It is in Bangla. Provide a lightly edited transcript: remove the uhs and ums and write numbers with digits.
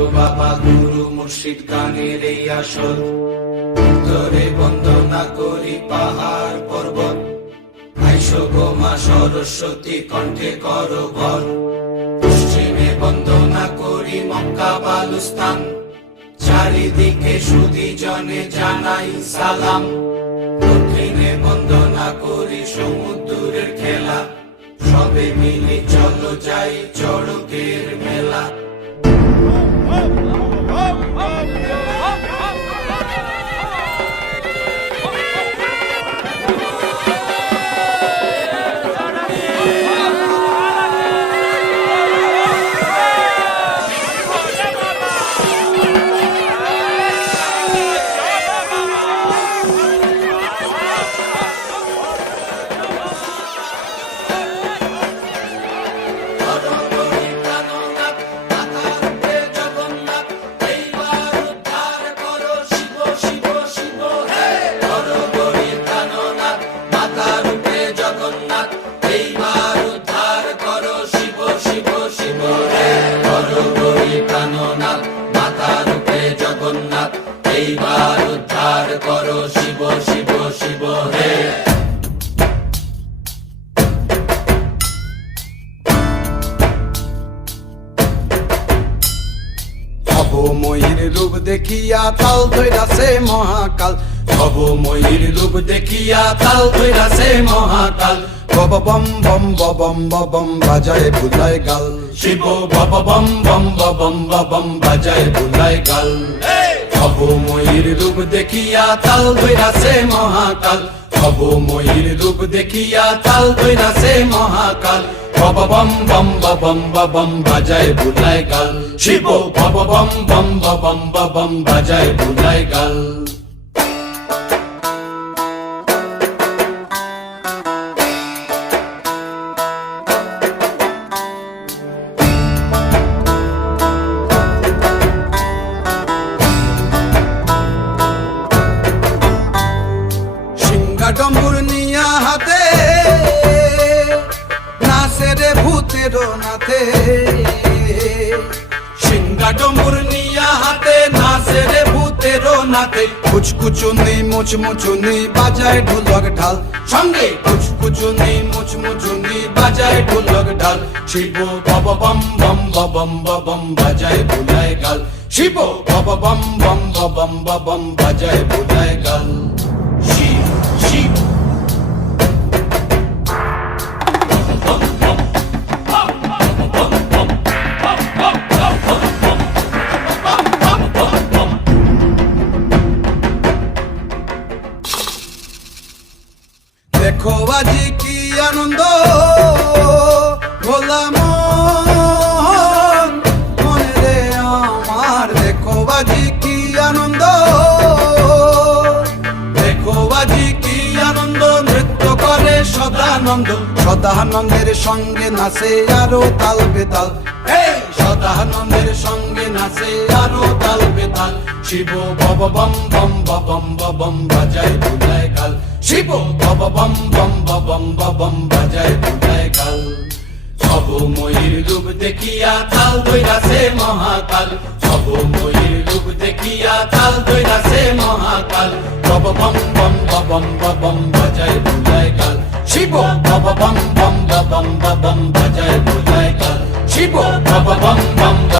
আইসো বাবা গুরু মুর্শিদ গানের এই আসর, উত্তরে বন্দনা করি পাহাড় পর্বত, আইসো গো মা সরস্বতী কণ্ঠে করো ভর, পশ্চিমে বন্দনা করি মক্কা বালুস্তান, চারিদিকে সুধী জনে জানাই সালাম, দক্ষিণে বন্দনা করি সমুদ্রের খেলা, সবে মিলে চলো যাই চড়কের মেলা। এইবার উদ্ধার করো শিব শিব শিব হে। ভবময়ীর রূপ দেখিয়া তাল ধৈরাছে মহাকাল, ভবময়ীর রূপ দেখিয়া তাল ধৈরাছে মহাকাল, বব বম বম বম বম বাজায় বুলায় গাল, শিব বব বম বম বম বম বাজায় বুলায় গাল। ভবময়ীর রূপ দেখিয়া তাল ধৈরাছে মহাকাল, ভবময়ীর রূপ দেখিয়া তাল ধৈরাছে মহাকাল, বব বম বম বম বাজায় বুলায় গাল, শিব বব বম বম বম বাজায় বুলায় গাল। ডম্বুর নিয়া হাতে নাচে রে ভূতের নাথে, সিংহা ডম্বুর নিয়া হাতে নাচে রে ভূতের নাথে, কুচকুচুনি মুচমুচুনি বাজায় ঢোলক ঢাল, সঙ্গে কুচকুচুনি মুচমুচুনি বাজায় ঢোলক ঢাল, শিব বব বম বম বাজায় বুলায় গাল, শিব বব বম বম বাজায় বুলায় গাল। শিব শিব দেখো আজি কি আনন্দ ভোলা মনে রে আমার, দেখো আজি কি আনন্দ, দেখো আজি কি আনন্দ, নৃত্য করে সদানন্দ, সদানন্দের সঙ্গে নাচে আরো তাল বেতাল, এই সদানন্দের সঙ্গে নাচে আরো তাল বেতাল, শিব বব বম বম বাজায় বুলায় গাল, শিব বব বম বম বাজায় বুলায় গাল। ভবময়ীর রূপ দেখিয়া তাল ধৈরাছে মহাকাল, ভবময়ীর রূপ দেখিয়া তাল ধৈরাছে মহাকাল, বব বম বম বাজায় বুলায় গাল, শিব বব বম বম বাজায় বুলায় গাল, শিব বব বম